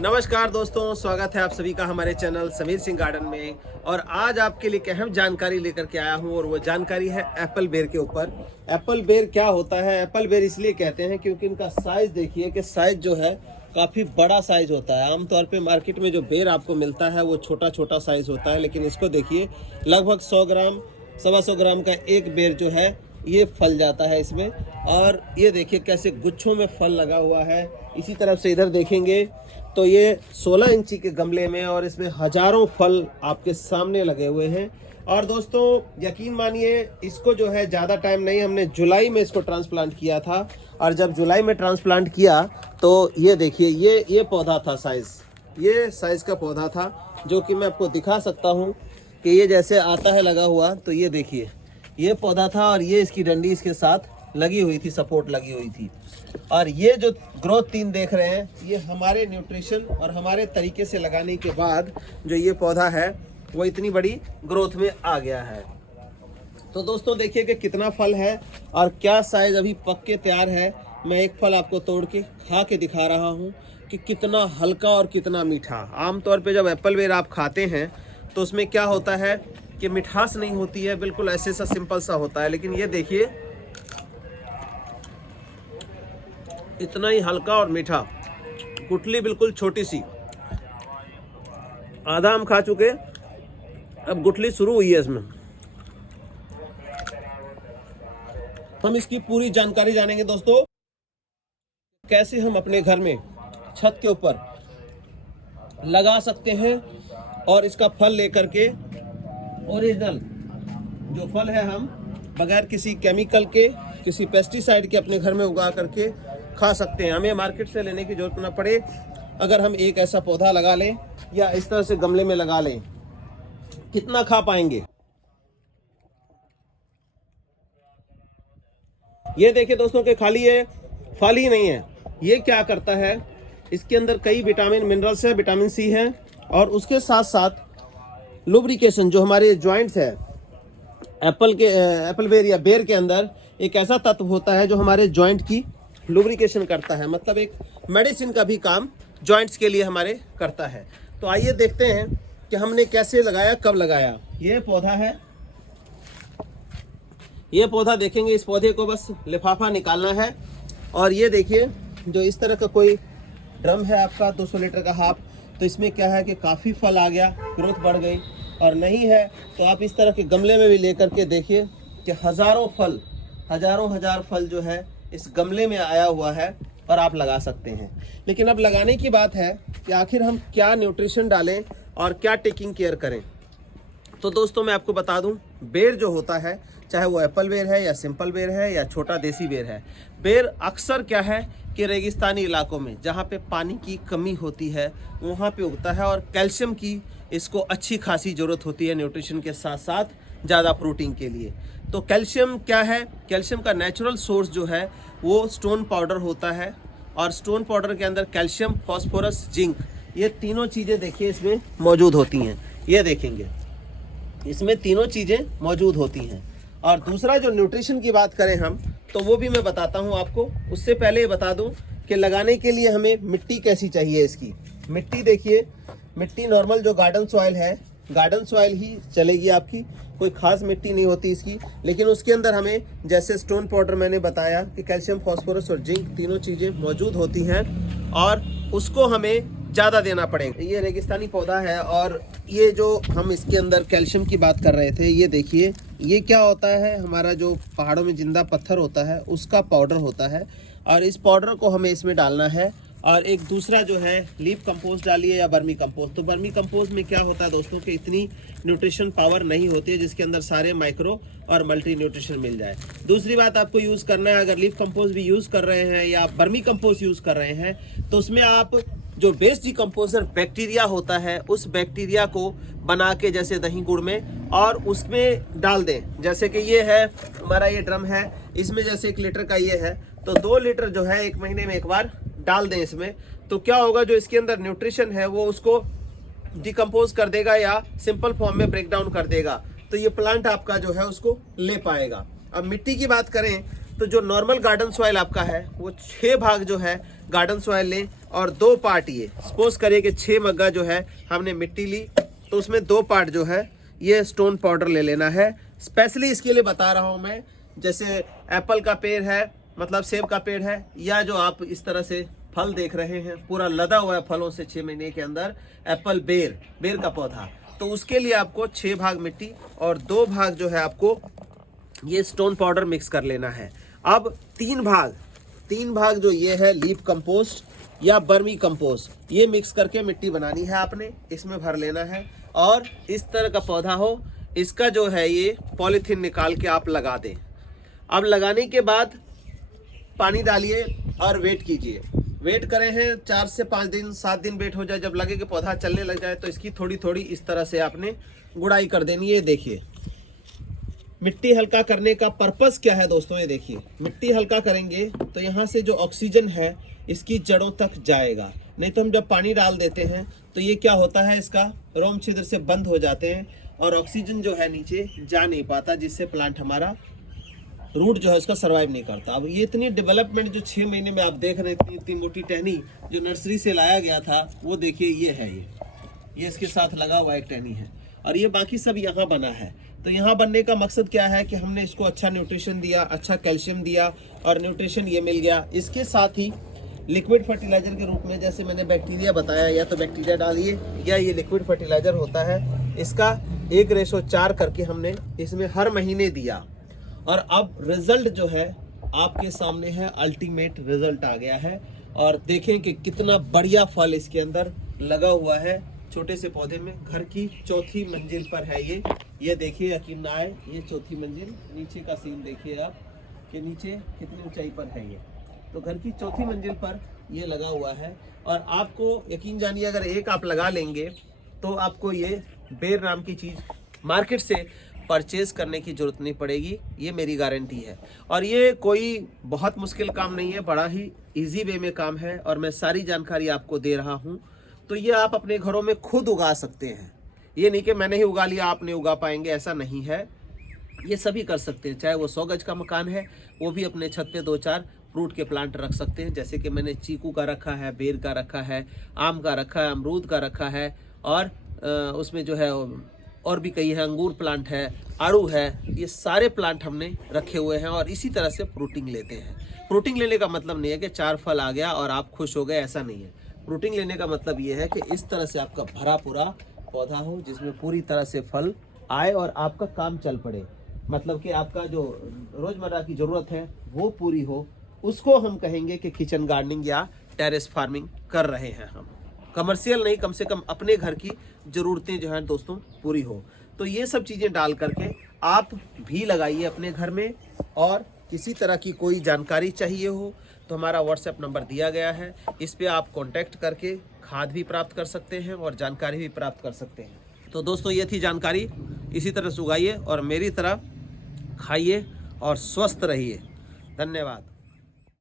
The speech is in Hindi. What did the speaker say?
नमस्कार दोस्तों, स्वागत है आप सभी का हमारे चैनल समीर सिंह गार्डन में। और आज आपके लिए एक अहम जानकारी लेकर के आया हूं और वो जानकारी है एप्पल बेर के ऊपर। एप्पल बेर क्या होता है? एप्पल बेर इसलिए कहते हैं क्योंकि इनका साइज देखिए कि साइज जो है काफ़ी बड़ा साइज होता है। आमतौर पे मार्केट में जो बेर आपको मिलता है वो छोटा छोटा साइज होता है, लेकिन इसको देखिए लगभग 100 ग्राम 125 ग्राम का एक बेर जो है ये फल जाता है इसमें। और ये देखिए कैसे गुच्छों में फल लगा हुआ है। इसी तरफ से इधर देखेंगे तो ये 16 इंची के गमले में और इसमें हजारों फल आपके सामने लगे हुए हैं। और दोस्तों यकीन मानिए इसको जो है ज़्यादा टाइम नहीं, हमने जुलाई में इसको ट्रांसप्लांट किया था। और जब जुलाई में ट्रांसप्लांट किया तो ये देखिए ये पौधा था, ये साइज़ का पौधा था, जो कि मैं आपको दिखा सकता हूँ कि ये जैसे आता है लगा हुआ। तो ये देखिए ये पौधा था और ये इसकी डंडी इसके साथ लगी हुई थी, सपोर्ट लगी हुई थी। और ये जो ग्रोथ 3 देख रहे हैं ये हमारे न्यूट्रिशन और हमारे तरीके से लगाने के बाद जो ये पौधा है वो इतनी बड़ी ग्रोथ में आ गया है। तो दोस्तों देखिए कि कितना फल है और क्या साइज अभी पक के तैयार है। मैं एक फल आपको तोड़ के खा के दिखा रहा हूँ कि कितना हल्का और कितना मीठा। आमतौर पे जब एप्पल बेर आप खाते हैं तो उसमें क्या होता है कि मिठास नहीं होती है, बिल्कुल ऐसे सा सिंपल सा होता है। लेकिन ये देखिए इतना ही हल्का और मीठा, गुठली बिल्कुल छोटी सी। आधा हम खा चुके, अब गुठली शुरू हुई है इसमें। हम इसकी पूरी जानकारी जानेंगे दोस्तों, कैसे हम अपने घर में छत के ऊपर लगा सकते हैं और इसका फल लेकर के ओरिजिनल जो फल है हम बगैर किसी केमिकल के, किसी पेस्टिसाइड के अपने घर में उगा करके खा सकते हैं। हमें मार्केट से लेने की जरूरत ना पड़े। अगर हम एक ऐसा पौधा लगा लें या इस तरह से गमले में लगा लें, कितना खा पाएंगे? ये देखिए दोस्तों कि खाली ये फल ही नहीं है, ये क्या करता है, इसके अंदर कई विटामिन मिनरल्स है, विटामिन सी है। और उसके साथ साथ लुब्रिकेशन, जो हमारे जॉइंट्स है, एप्पल बेर या बेर के अंदर एक ऐसा तत्व होता है जो हमारे जॉइंट की लुब्रिकेशन करता है, मतलब एक मेडिसिन का भी काम जॉइंट्स के लिए हमारे करता है। तो आइए देखते हैं कि हमने कैसे लगाया, कब लगाया। ये पौधा है, ये पौधा देखेंगे, इस पौधे को बस लिफाफा निकालना है। और ये देखिए जो इस तरह का कोई ड्रम है आपका 200 लीटर का हाफ, तो इसमें क्या है कि काफ़ी फल आ गया, ग्रोथ बढ़ गई। और नहीं है तो आप इस तरह के गमले में भी लेकर के देखिए कि हज़ारों हजार फल जो है इस गमले में आया हुआ है और आप लगा सकते हैं। लेकिन अब लगाने की बात है कि आखिर हम क्या न्यूट्रिशन डालें और क्या टेकिंग केयर करें। तो दोस्तों मैं आपको बता दूं, बेर जो होता है, चाहे वो एप्पल बेर है या सिंपल बेर है या छोटा देसी बेर है, बेर अक्सर क्या है कि रेगिस्तानी इलाकों में जहाँ पे पानी की कमी होती है वहाँ पे उगता है। और कैल्शियम की इसको अच्छी खासी ज़रूरत होती है, न्यूट्रिशन के साथ साथ ज़्यादा प्रोटीन के लिए। तो कैल्शियम क्या है? कैल्शियम का नेचुरल सोर्स जो है वो स्टोन पाउडर होता है। और स्टोन पाउडर के अंदर कैल्शियम, फॉस्फोरस, जिंक, ये तीनों चीज़ें देखिए इसमें मौजूद होती हैं। ये देखेंगे इसमें तीनों चीज़ें मौजूद होती हैं। और दूसरा जो न्यूट्रिशन की बात करें हम, तो वो भी मैं बताता हूँ आपको। उससे पहले ये बता दूँ कि लगाने के लिए हमें मिट्टी कैसी चाहिए। इसकी मिट्टी देखिए, मिट्टी नॉर्मल जो गार्डन सॉइल है, गार्डन सॉइल ही चलेगी आपकी, कोई खास मिट्टी नहीं होती इसकी। लेकिन उसके अंदर हमें जैसे स्टोन पाउडर मैंने बताया कि कैल्शियम, फॉस्फोरस और जिंक तीनों चीज़ें मौजूद होती हैं और उसको हमें ज़्यादा देना पड़ेगा। ये रेगिस्तानी पौधा है और ये जो हम इसके अंदर कैल्शियम की बात कर रहे थे, ये देखिए ये क्या होता है, हमारा जो पहाड़ों में जिंदा पत्थर होता है उसका पाउडर होता है। और इस पाउडर को हमें इसमें डालना है। और एक दूसरा जो है लीफ कंपोस्ट डालिए या बर्मी कंपोस्ट। तो बर्मी कंपोस्ट में क्या होता है दोस्तों कि इतनी न्यूट्रिशन पावर नहीं होती है जिसके अंदर सारे माइक्रो और मल्टी न्यूट्रिशन मिल जाए। दूसरी बात आपको यूज़ करना है, अगर लीफ कंपोस्ट भी यूज़ कर रहे हैं या बर्मी कंपोस्ट यूज़ कर रहे हैं, तो उसमें आप जो बेस्ट डिकम्पोजर बैक्टीरिया होता है उस बैक्टीरिया को बना के जैसे दही गुड़ में और उसमें डाल दें। जैसे कि ये है हमारा, ये ड्रम है, इसमें जैसे 1 लीटर का ये है, तो 2 लीटर जो है 1 महीने में एक बार डाल दें इसमें। तो क्या होगा, जो इसके अंदर न्यूट्रिशन है वो उसको डिकम्पोज कर देगा या सिंपल फॉर्म में ब्रेक डाउन कर देगा। तो ये प्लांट आपका जो है उसको ले पाएगा। अब मिट्टी की बात करें तो जो नॉर्मल गार्डन सॉइल आपका है वो 6 भाग जो है गार्डन सॉइल लें और 2 पार्ट ये सपोज करिए कि 6 मग्गा जो है हमने मिट्टी ली, तो उसमें 2 पार्ट जो है ये स्टोन पाउडर ले लेना है। स्पेशली इसके लिए बता रहा हूँ मैं, जैसे एप्पल का पेड़ है, मतलब सेब का पेड़ है, या जो आप इस तरह से फल देख रहे हैं पूरा लदा हुआ है फलों से 6 महीने के अंदर, एप्पल बेर का पौधा, तो उसके लिए आपको 6 भाग मिट्टी और 2 भाग जो है आपको ये स्टोन पाउडर मिक्स कर लेना है। अब 3 भाग जो ये है लीफ कंपोस्ट या बर्मी कंपोस्ट, ये मिक्स करके मिट्टी बनानी है आपने, इसमें भर लेना है। और इस तरह का पौधा हो, इसका जो है ये पॉलीथीन निकाल के आप लगा दें। अब लगाने के बाद पानी डालिए और वेट कीजिए। वेट करें हैं 4 से 5 दिन 7 दिन वेट हो जाए, जब लगे कि पौधा चलने लग जाए तो इसकी थोड़ी थोड़ी इस तरह से आपने गुड़ाई कर देनी है। ये देखिए मिट्टी हल्का करने का पर्पस क्या है दोस्तों, ये देखिए मिट्टी हल्का करेंगे तो यहाँ से जो ऑक्सीजन है इसकी जड़ों तक जाएगा। नहीं तो हम जब पानी डाल देते हैं तो ये क्या होता है, इसका रोम छिद्र से बंद हो जाते हैं और ऑक्सीजन जो है नीचे जा नहीं पाता, जिससे प्लांट हमारा रूट जो है उसका सर्वाइव नहीं करता। अब ये इतनी डेवलपमेंट जो 6 महीने में आप देख रहे हैं, इतनी मोटी टहनी जो नर्सरी से लाया गया था, वो देखिए ये है, ये इसके साथ लगा हुआ एक टहनी है और ये बाकी सब यहाँ बना है। तो यहाँ बनने का मकसद क्या है कि हमने इसको अच्छा न्यूट्रिशन दिया, अच्छा कैल्शियम दिया और न्यूट्रिशन ये मिल गया। इसके साथ ही लिक्विड फर्टिलाइजर के रूप में जैसे मैंने बैक्टीरिया बताया, या तो बैक्टीरिया डालिए या ये लिक्विड फर्टिलाइजर होता है, इसका 1:4 करके हमने इसमें हर महीने दिया। और अब रिजल्ट जो है आपके सामने है, अल्टीमेट रिजल्ट आ गया है। और देखें कि कितना बढ़िया फल इसके अंदर लगा हुआ है। छोटे से पौधे में घर की 4थी मंजिल पर है ये देखिए, यकीन ना आए, ये 4थी मंजिल, नीचे का सीन देखिए आप कि नीचे कितनी ऊंचाई पर है ये। तो घर की 4थी मंजिल पर ये लगा हुआ है। और आपको यकीन जानिए, अगर एक आप लगा लेंगे तो आपको ये बेर नाम की चीज़ मार्केट से परचेज करने की जरूरत नहीं पड़ेगी, ये मेरी गारंटी है। और ये कोई बहुत मुश्किल काम नहीं है, बड़ा ही इजी वे में काम है और मैं सारी जानकारी आपको दे रहा हूँ। तो ये आप अपने घरों में खुद उगा सकते हैं, ये नहीं कि मैंने ही उगा लिया आप नहीं उगा पाएंगे, ऐसा नहीं है। ये सभी कर सकते हैं, चाहे वो 100 गज का मकान है वो भी अपने छत पे 2-4 फ्रूट के प्लांट रख सकते हैं। जैसे कि मैंने चीकू का रखा है, बेर का रखा है, आम का रखा है, अमरूद का रखा है और उसमें जो है और भी कई है, अंगूर प्लांट है, आड़ू है, ये सारे प्लांट हमने रखे हुए हैं। और इसी तरह से फ्रूटिंग लेते हैं। फ्रूटिंग लेने का मतलब नहीं है कि 4 फल आ गया और आप खुश हो गए, ऐसा नहीं है। फ्रूटिंग लेने का मतलब ये है कि इस तरह से आपका भरा पूरा पौधा हो जिसमें पूरी तरह से फल आए और आपका काम चल पड़े, मतलब कि आपका जो रोज़मर्रा की ज़रूरत है वो पूरी हो, उसको हम कहेंगे कि किचन गार्डनिंग या टेरेस फार्मिंग कर रहे हैं हम। कमर्शियल नहीं, कम से कम अपने घर की ज़रूरतें जो हैं दोस्तों पूरी हो। तो ये सब चीज़ें डाल करके आप भी लगाइए अपने घर में। और किसी तरह की कोई जानकारी चाहिए हो तो हमारा व्हाट्सएप नंबर दिया गया है, इस पे आप कांटेक्ट करके खाद भी प्राप्त कर सकते हैं और जानकारी भी प्राप्त कर सकते हैं। तो दोस्तों ये थी जानकारी, इसी तरह से उगाइए और मेरी तरह खाइए और स्वस्थ रहिए। धन्यवाद।